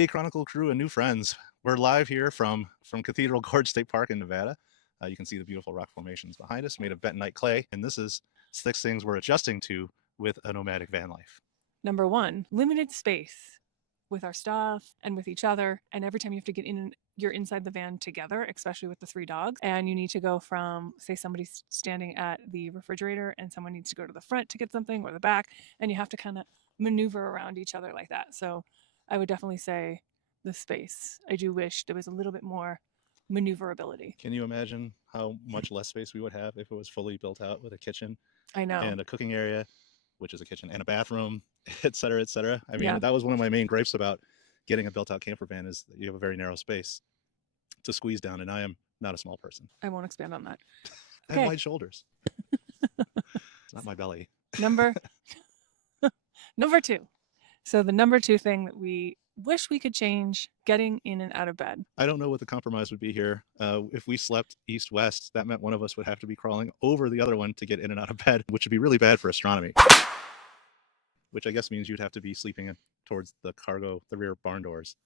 Hey, Chronicle crew and new friends. We're live here from Cathedral Gorge State Park in Nevada. You can see the beautiful rock formations behind us made of bentonite clay. And this is 6 things we're adjusting to with a nomadic van life. Number 1, limited space with our stuff and with each other. And every time you have to get in, you're inside the van together, especially with the 3 dogs. And you need to go from, say, somebody's standing at the refrigerator and someone needs to go to the front to get something or the back. And you have to kind of maneuver around each other like that. So I would definitely say the space. I do wish there was a little bit more maneuverability. Can you imagine how much less space we would have if it was fully built out with a kitchen I know. and a cooking area, which is a kitchen, and a bathroom, et cetera, et cetera? I mean, Yeah. that was one of my main gripes about getting a built out camper van is that you have a very narrow space to squeeze down, and I am not a small person. I won't expand on that. I have wide shoulders. It's not my belly. Number 2. So the number 2 thing that we wish we could change, getting in and out of bed. I don't know what the compromise would be here. If we slept east-west, that meant one of us would have to be crawling over the other one to get in and out of bed, which would be really bad for astronomy. Which I guess means you'd have to be sleeping towards the rear barn doors.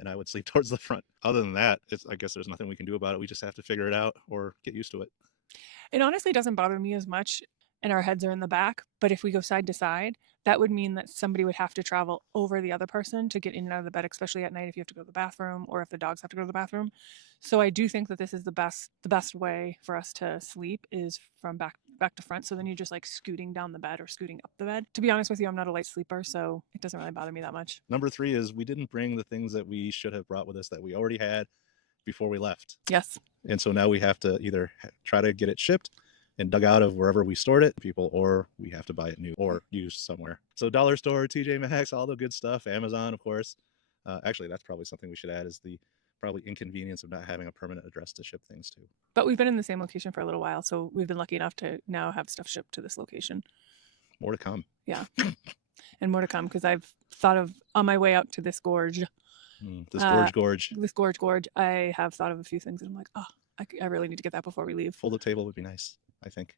And I would sleep towards the front. Other than that, I guess there's nothing we can do about it. We just have to figure it out or get used to it. It honestly doesn't bother me as much, and our heads are in the back. But if we go side to side, that would mean that somebody would have to travel over the other person to get in and out of the bed, especially at night if you have to go to the bathroom or if the dogs have to go to the bathroom. So I do think that this is the best way for us to sleep is from back to front. So then you're just like scooting down the bed or scooting up the bed. To be honest with you, I'm not a light sleeper, so it doesn't really bother me that much. Number 3 is we didn't bring the things that we should have brought with us that we already had before we left. Yes. And so now we have to either try to get it shipped and dug out of wherever we stored it, or we have to buy it new or used somewhere. So dollar store, TJ Maxx, all the good stuff, Amazon, of course. Actually, that's probably something we should add is the probably inconvenience of not having a permanent address to ship things to. But we've been in the same location for a little while, so we've been lucky enough to now have stuff shipped to this location. More to come. Yeah. And more to come because I've thought of, on my way out to this gorge, This gorge, I have thought of a few things and I'm like, oh, I really need to get that before we leave. Fold-up table would be nice, I think.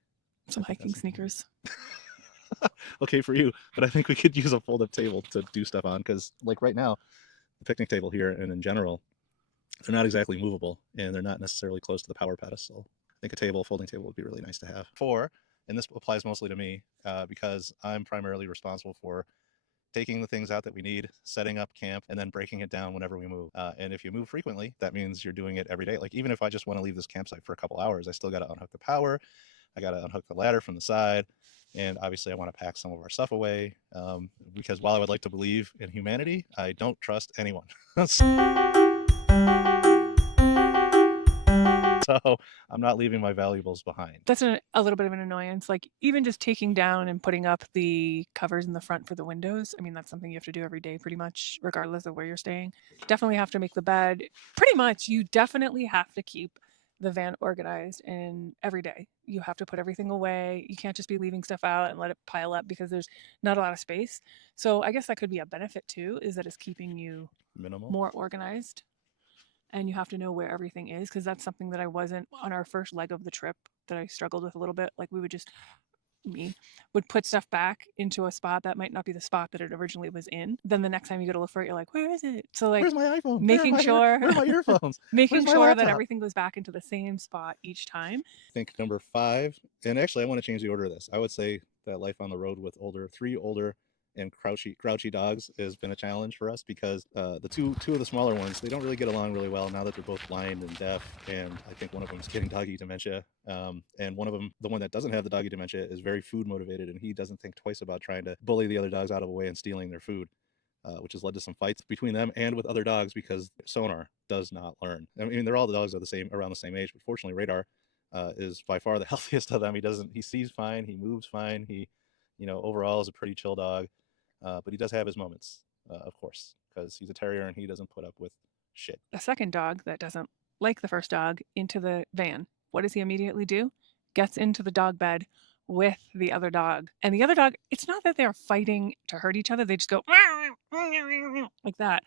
Some hiking sneakers. Okay for you, but I think we could use a fold-up table to do stuff on because like right now, the picnic table here and in general, they're not exactly movable and they're not necessarily close to the power pedestal. I think a folding table would be really nice to have. 4, and this applies mostly to me because I'm primarily responsible for taking the things out that we need, setting up camp, and then breaking it down whenever we move. And if you move frequently, that means you're doing it every day. Like even if I just want to leave this campsite for a couple hours, I still got to unhook the power. I got to unhook the ladder from the side. And obviously I want to pack some of our stuff away because while I would like to believe in humanity, I don't trust anyone. So I'm not leaving my valuables behind. That's a little bit of an annoyance. Like even just taking down and putting up the covers in the front for the windows. I mean, that's something you have to do every day pretty much, regardless of where you're staying. Definitely have to make the bed. Pretty much, you definitely have to keep the van organized, and every day you have to put everything away. You can't just be leaving stuff out and let it pile up because there's not a lot of space. So I guess that could be a benefit too, is that it's keeping you Minimal. more organized. And you have to know where everything is because that's something that I wasn't on our first leg of the trip that I struggled with a little bit. Like we would put stuff back into a spot that might not be the spot that it originally was in. Then the next time you go to look for it, you're like, where is it? So like, where's my iPhone? Making sure, where are my earphones? making sure that everything goes back into the same spot each time. I think number 5, and actually I want to change the order of this. I would say that life on the road with 3 older and grouchy dogs has been a challenge for us because the two of the smaller ones, they don't really get along really well now that they're both blind and deaf, and I think one of them is getting doggy dementia, and one of them, the one that doesn't have the doggy dementia, is very food motivated and he doesn't think twice about trying to bully the other dogs out of the way and stealing their food, which has led to some fights between them and with other dogs because Sonar does not learn. I mean, they're all the dogs are around the same age, but fortunately Radar is by far the healthiest of them. He sees fine, he moves fine, he overall is a pretty chill dog. But he does have his moments, of course, because he's a terrier and he doesn't put up with shit. A second dog that doesn't like the first dog into the van. What does he immediately do? Gets into the dog bed with the other dog. And the other dog, it's not that they're fighting to hurt each other. They just go like that.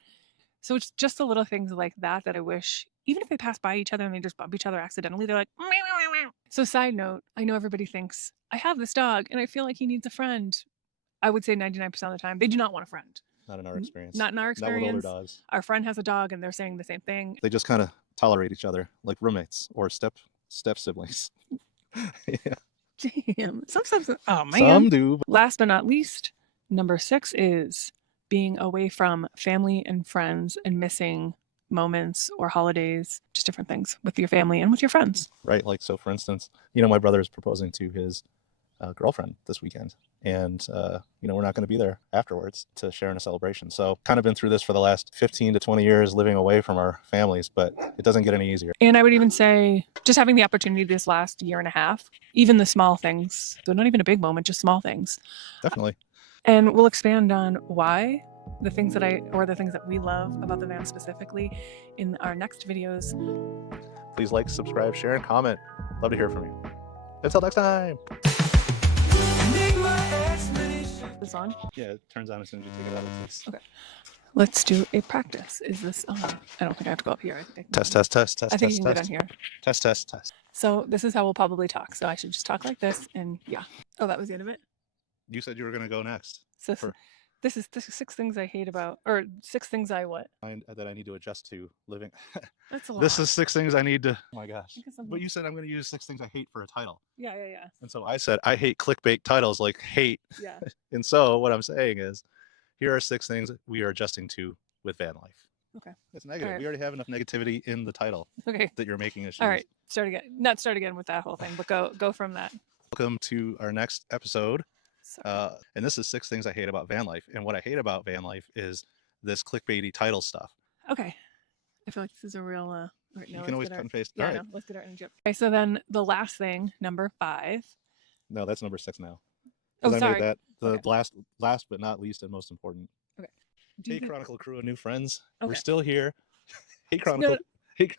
So it's just the little things like that I wish, even if they pass by each other and they just bump each other accidentally, they're like, so side note, I know everybody thinks, I have this dog and I feel like he needs a friend. I would say 99% of the time, they do not want a friend. Not in our experience. Not in our Not with older experience. dogs. Our friend has a dog, and they're saying the same thing. They just kind of tolerate each other like roommates or step siblings. Yeah. Damn. Oh man. Some do. Last but not least, number 6 is being away from family and friends and missing moments or holidays, just different things with your family and with your friends. Right. Like, so for instance, my brother is proposing to his girlfriend this weekend, and we're not going to be there afterwards to share in a celebration. So kind of been through this for the last 15 to 20 years living away from our families, but it doesn't get any easier. And I would even say just having the opportunity this last year and a half, even the small things, so not even a big moment, just small things. Definitely. And we'll expand on why the things that we love about the van specifically in our next videos. Please like, subscribe, share, and comment. Love to hear from you. Until next time. Is this on? Yeah, it turns on as soon as you take it out. Okay. Let's do a practice. Is this on? I don't think I have to go up here. Test. I think you can get on here. Test. So this is how we'll probably talk. So I should just talk like this, and yeah. Oh, that was the end of it? You said you were going to go next. So this is 6 things I hate about, or 6 things I what? That I need to adjust to living. That's a lot. This is 6 things I need to. Oh my gosh. But you said I'm going to use 6 things I hate for a title. Yeah. And so I said I hate clickbait titles like hate. Yeah. And so what I'm saying is, here are 6 things we are adjusting to with van life. Okay. It's negative. Right. We already have enough negativity in the title. Okay. That you're making issues. All right. Start again with that whole thing, but go from that. Welcome to our next episode. And this is 6 things I hate about van life. And what I hate about van life is this clickbaity title stuff. Okay. I feel like this is a real. Right, you can always cut and paste. Yeah, All right. no, let's get our energy up. Okay, so then the last thing, number 5. No, that's number 6 now. Oh, I sorry. made that the Okay. last but not least and most important. Okay. Hey, Chronicle crew and new friends. Okay. We're still here. Hey, Chronicle. No. Hey.